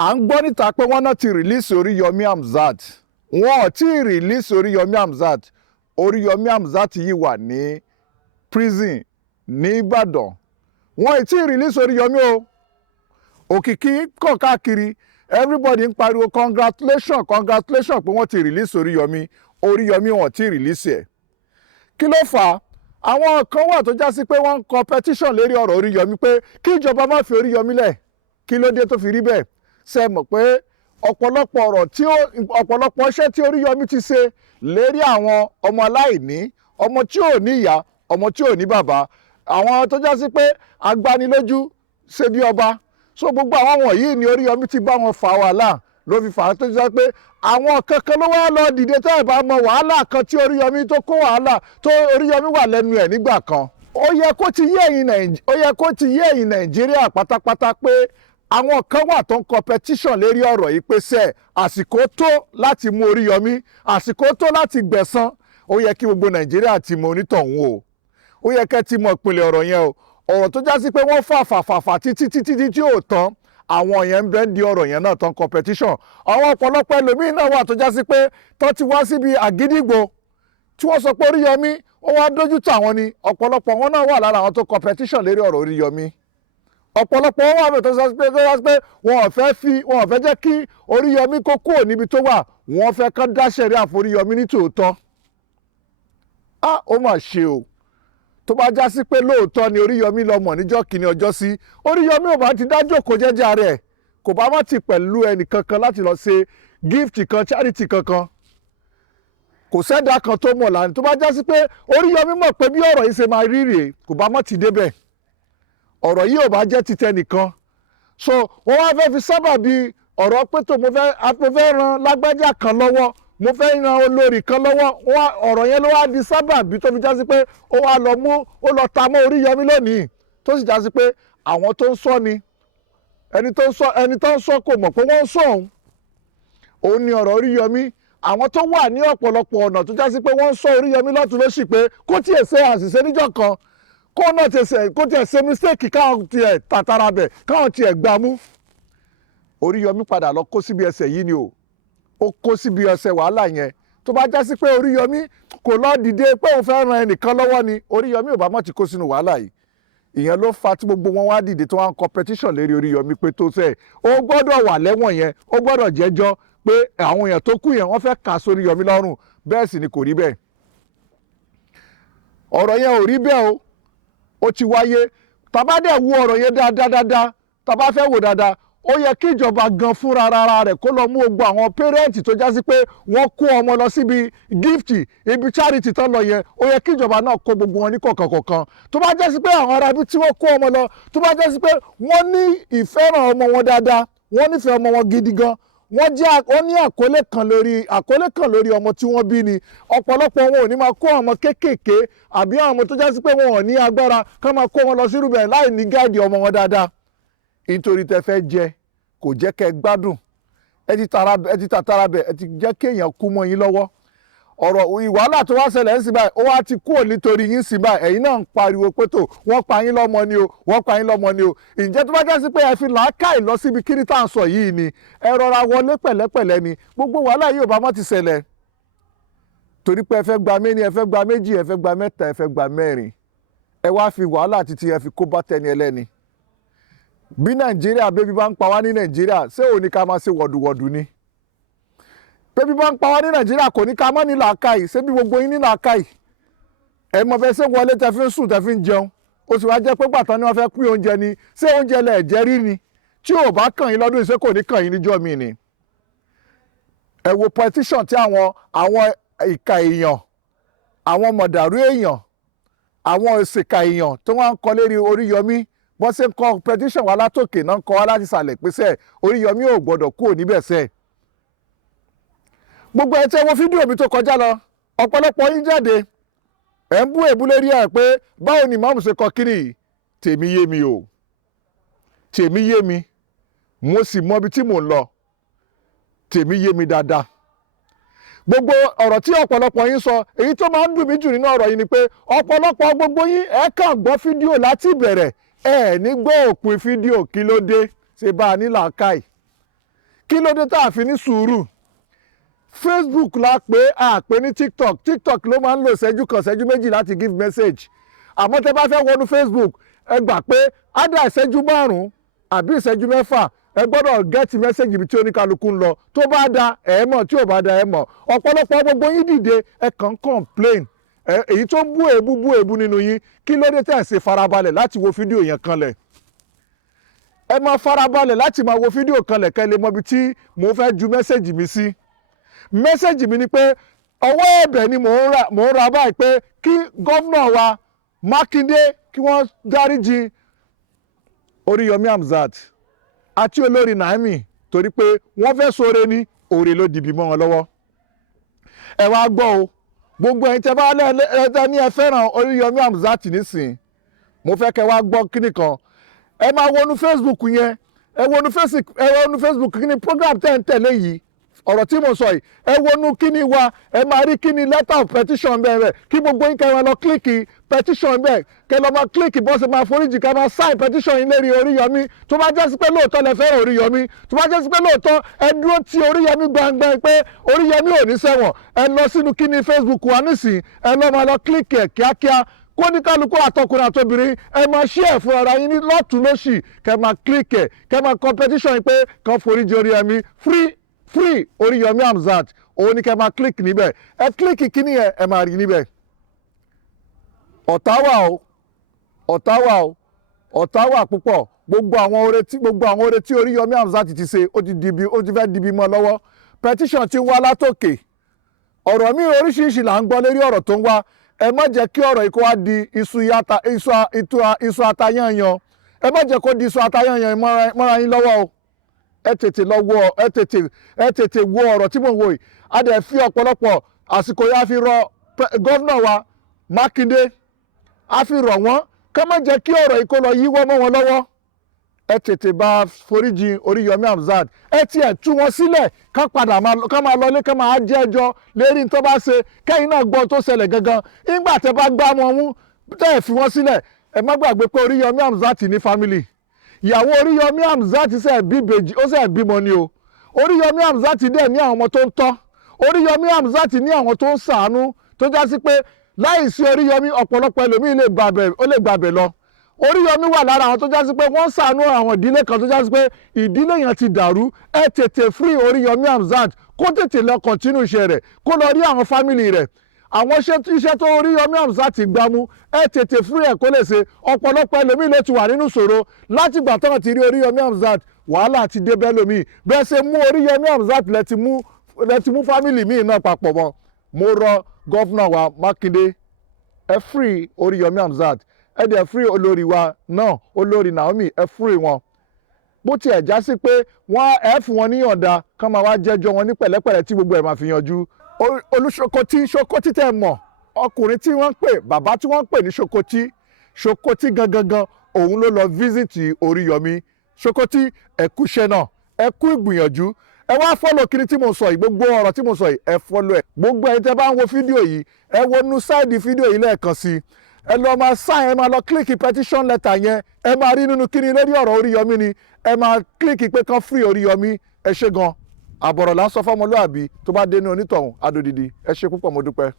à ń gbọ́ níta pé wọ́n náà ti release Oriyomi Hamzat. Wọ́n ò tí ì release Oriyomi Hamzat. Oriyomi Hamzat yìí wà ní prison ní Ìbàdàn. Wọ́n ò tí ì release Oriyomi o. Òkìkí kàn káàkiri. Everybody ń pariwo congratulations pé wọ́n ti release Oriyomi. Oriyomi wọn ò tí ì release ẹ̀. Kí ló fà á? Àwọn kan wà tó já sí pé wọ́n ń kọ petition lérí ọ̀rọ̀ Oriyomi pé kí ìjọba má fi Oriyomi lẹ̀. Kí ló dé tó fi rí bẹ́ẹ̀? Ṣé mọ̀ pé ọ̀pọ̀lọpọ̀ iṣẹ́ tí Oriyomi ti ṣe lérí àwọn ọmọ aláìní, ọmọ tí ò ní ìyá, ọmọ tí ò ní bàbá, àwọn tó já sí pé agbanilójú ṣe bí ọba. So gbogbo àwọn wọ̀nyí ni Oriyomi ti bá wọn fa wàhálà ló fi fà á tó jẹ́ pé àwọn kankan ló wá lọ dìde tó ẹ̀ bá mọ wàhálà kan tí Oriyomi tó kó wàhálà tó Oriyomi wà lẹ́nu ẹ̀ nígbà kan. Ó yẹ kó ti yé ẹ̀yin Nàìjíríà pátápátá pé àwọn kan wà tó ń competition lérí ọ̀rọ̀ yìí pé sẹ́ àsìkò tó láti mú Oriyomi, àsìkò tó láti gbẹ̀san. Ó yẹ kí gbogbo Nàìjíríà ti mọ onítọ̀hún o. Ó yẹ kẹ́ ti mọ ìpìlẹ̀ ọ̀rọ̀ yẹn o. Ọ̀rọ̀ tó já sí pé wọ́n fà títí tí ò tán. Àwọn yẹn ń bẹ́ ń di ọ̀rọ̀ yẹn náà tán competition. Àwọn ọ̀pọ̀lọpọ̀ ẹlòmíín náà wà tó já sí pé tó ti wá síbi àgídìgbò tí wọ́n sọ pé Oriyomi ó wá dójú tà wọ́n ni. Ọ̀pọ̀lọpọ̀ wọn náà wà lára àwọn tó competition lérí ọ̀rọ̀ Oriyomi. Ọ̀pọ̀lọpọ̀ wọn wà bẹ̀ tó sọ pé wọn ò fẹ́ jẹ́ kí Oriyomi kó kúrò níbi tó wà. Wọ́n fẹ́ kán dá ṣẹ̀ríà fún Oriyomi ní tòótọ́. Ó mà ṣe o. Tó bá já sí pé lóòótọ́ ni Oriyomi lọ mọ̀ níjọ́ kìíní ọjọ́ sí, Oriyomi ò bá ti dájókòó jẹ́jẹ́ rẹ̀, kò bá má ti pẹ̀lú ẹnì kankan láti lọ ṣe gift kan, charity kankan. Kò sẹ́dá kan tó mọ̀ lánàá. Tó bá já sí pé Oriyomi mọ̀ pé bí ọ̀rọ̀ yìí ṣe máa rí rèé, kò bá má ti débẹ̀. Ọ̀rọ̀ yìí ò bá jẹ́ ti tẹnìkan. So wọ́n wá fẹ́ fi sábà bí ọ̀rọ̀ pé tó mo fẹ́ ran lágbájá kan lọ́wọ́, mo fẹ́ ran olórí kan lọ́wọ́. Ọ̀rọ̀ yẹn ló wá di sábà bí tó fi já sí pé ó wá lọ ta mọ́ Oriyomi lónìí. Tó sì já sí pé àwọn tó ń sọ ni ẹni tó ń sọ kò mọ̀ pé wọ́n ń sọ òun. Òun ni ọ̀rọ̀ Oriyomi. Àwọn tó wà ní ọ̀pọ̀lọpọ̀ ọ̀nà tó já sí pé wọ́n ń sọ Oriyomi lọ́tùn lósì pé kó tiẹ̀ ṣe àṣìṣe níjọ́ kan, kó tiẹ̀ ṣe mistake káwọn tiẹ̀ tàtàrà bẹ̀ káwọn tiẹ̀ gbámú. Oriyomi padà lọ kó síbi ẹsẹ̀ yìí ni o. Ó kó síbi ẹsẹ̀ wàhálà yẹn. Tó bá já sí pé Oriyomi kò lọ dìde pé òun fẹ́ ran ẹnìkan lọ́wọ́ ni, Oriyomi ò bá mọ̀ ti kó sínú wàhálà yìí. Ìyẹn ló fa tí gbogbo wọn wá dìde tó wá ń competition lérí Oriyomi pé tó sẹ́ ó gbọ́dọ̀ wà lẹ́wọ̀n yẹn, ó gbọ́dọ̀ jẹ́jọ́ pé àwọn èèyàn tó kú yẹn wọ́n fẹ́ kà sórí Oriyomi lọ́rùn. Bẹ́ẹ̀ sì ni kò rí bẹ́ẹ̀. Ọ̀rọ̀ yẹn ò rí bẹ́ẹ̀ o. Ó ti wáyé. Tá bá dẹ̀ wo ọ̀rọ̀ yẹn dáadáa, tá bá fẹ́ wò dáadáa, ó yẹ kí ìjọba gan fúnra ara rẹ̀ kó lọ mú gbogbo àwọn pẹ́rẹ́ǹtì tó já sí pé wọ́n kó ọmọ lọ síbi gift, ibi charity tán lọ yẹn. Ó yẹ kí ìjọba náà kó gbogbo wọn ní kọ̀ọ̀kan. Tó bá jẹ́ sí pé àwọn ará ibi tí wọ́n kó ọmọ lọ, tó bá jẹ́ sí pé wọ́n ní ìfẹ́ràn ọmọ wọn dáadáa, wọ́n nífẹ̀ẹ́ ọmọ wọn gidi gan, wọ́n ní àkọlé kan lórí ọmọ tí wọ́n bí ni. Ọ̀pọ̀lọpọ̀ wọn ò ní máa kó ọmọ kéékèèké àbí àwọn ọmọ tó já sí pé wọn ò ní agbára ká máa kó wọn lọ sírú bẹ́ẹ̀ láì ní gáàdì ọmọ wọn dáadáa. Nítorí tẹ́ fẹ́ jẹ kò jẹ́ kẹ́ gbádùn. Ẹ ti tàtàrà bẹ̀, ẹ ti jẹ́ kéèyàn kú mọ́ yín lọ́wọ́. Ọ̀rọ̀ wàhálà tó wá ṣẹlẹ̀ ń sì báyìí, ó wá ti kúrò nítorí yín sì báyìí. Ẹ̀yin náà ń pariwo pé tó wọ́n pa yín lọ́mọ ni o, wọ́n pa yín lọ́mọ ni o. Ǹjẹ́ tó bá jẹ́ sí pé ẹ fi làákàì lọ síbi kíní tá à ń sọ yìí ni, ẹ rọra wọlé pẹ̀lẹ́pẹ̀lẹ́ ni, gbogbo wàhálà yìí ò bá má ti ṣẹlẹ̀. Torí pé ẹ fẹ́ gba méní, ẹ fẹ́ gba méjì, ẹ fẹ́ gba mẹ́ta, ẹ fẹ́ gba mẹ́rin. Ẹ wá fi wàhálà títí ẹ fi kó bá tẹni ẹlẹ́ni. Bí Nàìjíríà bébí bá ń pa wá ní Nàìjíríà, ṣé òní ká máa ṣe wọ̀dùwọ̀dù ni? Bébí bá ń pa wá ní Nàìjíríà kò ní ká má ní làákàyè, ṣé bí gbogbo yín ní làákàyè? Ẹ mọ̀ fẹ́ ṣé wọlé tẹ fi ń sùn tẹ fi ń jẹun. Ó sì wá jẹ́ pé gbàtàn ni wọ́n fẹ́ pín oúnjẹ ni, ṣé oúnjẹ lẹ̀ jẹ́ rí ni? Tí ò bá kàn yín lọ́dún ṣé kò ní kàn yín níjọ́ mi ni? Ẹ wo petition tí àwọn ìka èèyàn, àwọn mọ̀dàrú èèyàn, àwọn òṣìkà èèyàn tó wá ń kọ lérí Oriyomi, wọ́n ṣe ń kọ petition wá látòkè náà ń kọ wá láti sàlẹ̀ pé sẹ́ Oriyomi ò gbọ́dọ̀ kúrò níbẹ̀ sẹ́. Gbogbo ẹ̀ tẹ́ wo fídíò mi tó kọjá lọ, ọ̀pọ̀lọpọ̀ yín jáde ẹ̀ ń bú èbú lérí ẹ̀ pé báwo ni Imam ṣe kọ kíní yìí. Tèmi yé mi o, tèmi yé mi, mo sì mọ ibi tí mò ń lọ, tèmi yé mi dáadáa. Gbogbo ọ̀rọ̀ tí ọ̀pọ̀lọpọ̀ yín sọ, èyí tó máa ń dùn mí jù nínú ọ̀rọ̀ yìí ni pé ọ̀pọ̀lọpọ̀ gbogbo yín ẹ kàn gbọ́ fídíò láti ìbẹ̀rẹ̀, ẹ ní gbọ́ òpin fídíò. Kí ló dé? Ṣé bá a ní làákàyè? kí ló dé tá a fi ní sùúrù? Facebook la pé a pè ní TikTok ló máa ń lo ìṣẹ́jú kan ìṣẹ́jú méjì láti give message. Àmọ́ tẹ́ bá fẹ́ wọnú Facebook ẹ gbà pé ádà ìṣẹ́jú 5 àbí ìṣẹ́jú 6 ẹ gbọ́dọ̀ get message ibi tí oníkálukú ń lọ. Tó bá da ẹ mọ̀, tí ò bá da ẹ mọ̀. Ọ̀pọ̀lọpọ̀ gbogbo yín dìde ẹ kàn complain. Èyí tó bú èébú nínú yín, kí ló dé tẹ́ ẹ ṣe farabalẹ̀ láti wo fídíò yẹn kanlẹ̀? Ẹ máa farabalẹ̀ láti máa wo fídíò kanlẹ̀ kẹ́ lè mọ ibi tí mo fẹ́ ju message mi sí. Message mi ni pé ọwọ́ ẹ̀bẹ̀ ni mò ń ra báyìí pé kí gọ́vnà wa Mákindé kí wọ́n dáríjì Oriyomi Hamzat àti olórí Naomi torí pé wọ́n fẹ́ sóore ní òrè ló dìbì mọ́ wọn lọ́wọ́. Ẹ wá gbọ́ o, gbogbo ẹ̀yin tẹ́ bá lẹ́ẹ̀ẹ́dẹ́ ní ẹ fẹ́ràn Oriyomi Hamzat nísìn, mo fẹ́ kẹ́ wá gbọ́ kíní kan. Ẹ máa wọnú Facebook yẹn, ẹ wọnú Facebook kíní program tẹ́ ń tẹ̀lé yìí, ọ̀rọ̀ tí mo sọ yìí, ẹ wọnú kíní wa, ẹ máa rí kíní letter of petition bẹ́ẹ̀ kí gbogbo yín kẹ́ ẹ lọ kílíkì petition bẹ́ẹ̀ kẹ́ lọ máa kílíkì bọ́sẹ̀ máa foríjì kẹ́ máa sign petition yín lérí Oriyomi. Tó bá jẹ́ sí pé lóòótọ́ lẹ fẹ́ràn Oriyomi, tó bá jẹ́ sí pé lóòótọ́ ẹ dúró ti Oriyomi gbangba pé Oriyomi ò ní ṣẹ̀wọ̀n, ẹ lọ sínú kíní Facebook wa nísìn, ẹ lọ máa lọ kílíkì ẹ̀ kíákíá kó ní kálukú àtọkùnrin àtobìnrin ẹ máa share fún ara yín ní lọ́tún lósì kẹ́ máa kílíkì ẹ̀ kẹ́ máa competition yín pé kan foríjì Oriyomi free Oriyomi Hamzat òun ni kẹ́ máa kílíkì níbẹ̀. Ẹ kílíkì kíní yẹn ẹ máa rí níbẹ̀. Ọ̀tá wà púpọ̀. Gbogbo àwọn oore tí Oriyomi Hamzat ti ṣe ó ti fẹ́ dibi mọ́ lọ́wọ́. Petition ti ń wá látòkè. Ọ̀rọ̀ mi oríṣiríṣi là ń gbọ́ lérí ọ̀rọ̀ tó ń wá. Ẹ má jẹ́ kí ọ̀rọ̀ yìí kó wá di iṣu atayanyan. Ẹ má jẹ́ kó di iṣu atayanyan mọ́ra yín lọ́wọ́ o. Ẹ tètè wo ọ̀rọ̀ tí mò ń wò yìí. A dẹ̀ fi ọ̀pọ̀lọpọ̀ àsìkò yá fi rọ gọ́vnà wa Mákindé, a fi rọ̀ wọ́n ká má jẹ́ kí ọ̀rọ̀ yìí kó lọ yíwọ́ mọ́ wọn lọ́wọ́. Ẹ tètè bá foríjì Oriyomi Hamzat, ẹ tiẹ̀ tú wọn sílẹ̀ ká máa lọlé ká máa jẹ́ ẹjọ́ lérí tó bá ṣe kẹ́yìn náà gbọ́ tó ṣẹlẹ̀ gangan. Nígbà tẹ́ bá gbá wọn mú tẹ́ ẹ fi wọn sílẹ̀, ẹ má gbàgbé pé Oriyomi Hamzat ní family. Ìyàwó Oriyomi Hamzat ṣe bímọ ni o. Oriyomi Hamzat dẹ̀ ní àwọn ọmọ tó ń tọ́. Oriyomi Hamzat ní àwọn tó ń ṣàánú tó já sí pé láìsí Oriyomi ọ̀pọ̀lọpọ̀ ẹlòmíì lè gbàbẹ̀ lọ. Oriyomi wà lára àwọn tó já sí pé wọ́n ṣàánú àwọn ìdílé kan tó já sí pé ìdílé yẹn ti dàrú. Ẹ tètè free Oriyomi Hamzat kó tètè lọ continue iṣẹ́ rẹ̀ kó lọ rí àwọn family rẹ̀. Àwọn iṣẹ́ tó Oriyomi Hamzat gbámú ẹ tètè free ẹ̀ kó lè ṣe. Ọ̀pọ̀lọpọ̀ ẹlòmíì ló ti wà nínú ìṣòro láti gbà tán ti rí Oriyomi Hamzat, wàhálà ti dé bẹ́ẹ̀ lómi. Bẹ́ẹ̀ ṣe mú Oriyomi Hamzat lẹ ti mú family míì náà papọ̀ mọ́. Mo rọ gọ́vnà wa Mákindé, ẹ free Oriyomi Hamzat, ẹ dẹ̀ free olórí wa náà olórí Naomi, ẹ free wọn. Bó tiẹ̀ já sí pé ẹ fún wọn níyọ̀ǹda kán máa wá jẹ́jọ́ wọn ní pẹ̀lẹ́pẹ̀lẹ́ tí gbogbo ẹ̀ máa fi yanjú. Ṣokotí tẹ́ mọ̀, ọkùnrin tí wọ́n ń pè bàbá tí wọ́n ń pè ní Ṣokotí gangan òun ló lọ visit Oriyomi. Ṣokotí ẹ kú iṣẹ́ náà, ẹ kú ìgbìyànjú. Ẹ wá follow kiri tí mo sọ yìí, gbogbo ọ̀rọ̀ tí mo sọ yìí ẹ follow ẹ̀. Gbogbo ẹ̀yin tẹ́ bá ń wo fídíò yìí ẹ wọnú sáìdì fídíò yìí lẹ́ẹ̀kan sí. Ẹ lọ máa sign, ẹ máa lọ kílíkì petition letter yẹn, ẹ máa rí nínú kíni lórí ọ̀rọ̀ Oriyomi ni, ẹ máa kílíkì pé kán free Oriyomi. Ẹ ṣé gan. Àbọ̀rọ̀ là ń sọ fọ́mọlúàbí tó bá dé ní onítọ̀hún adòdìdí. Ẹ ṣé púpọ̀, mo dúpẹ́.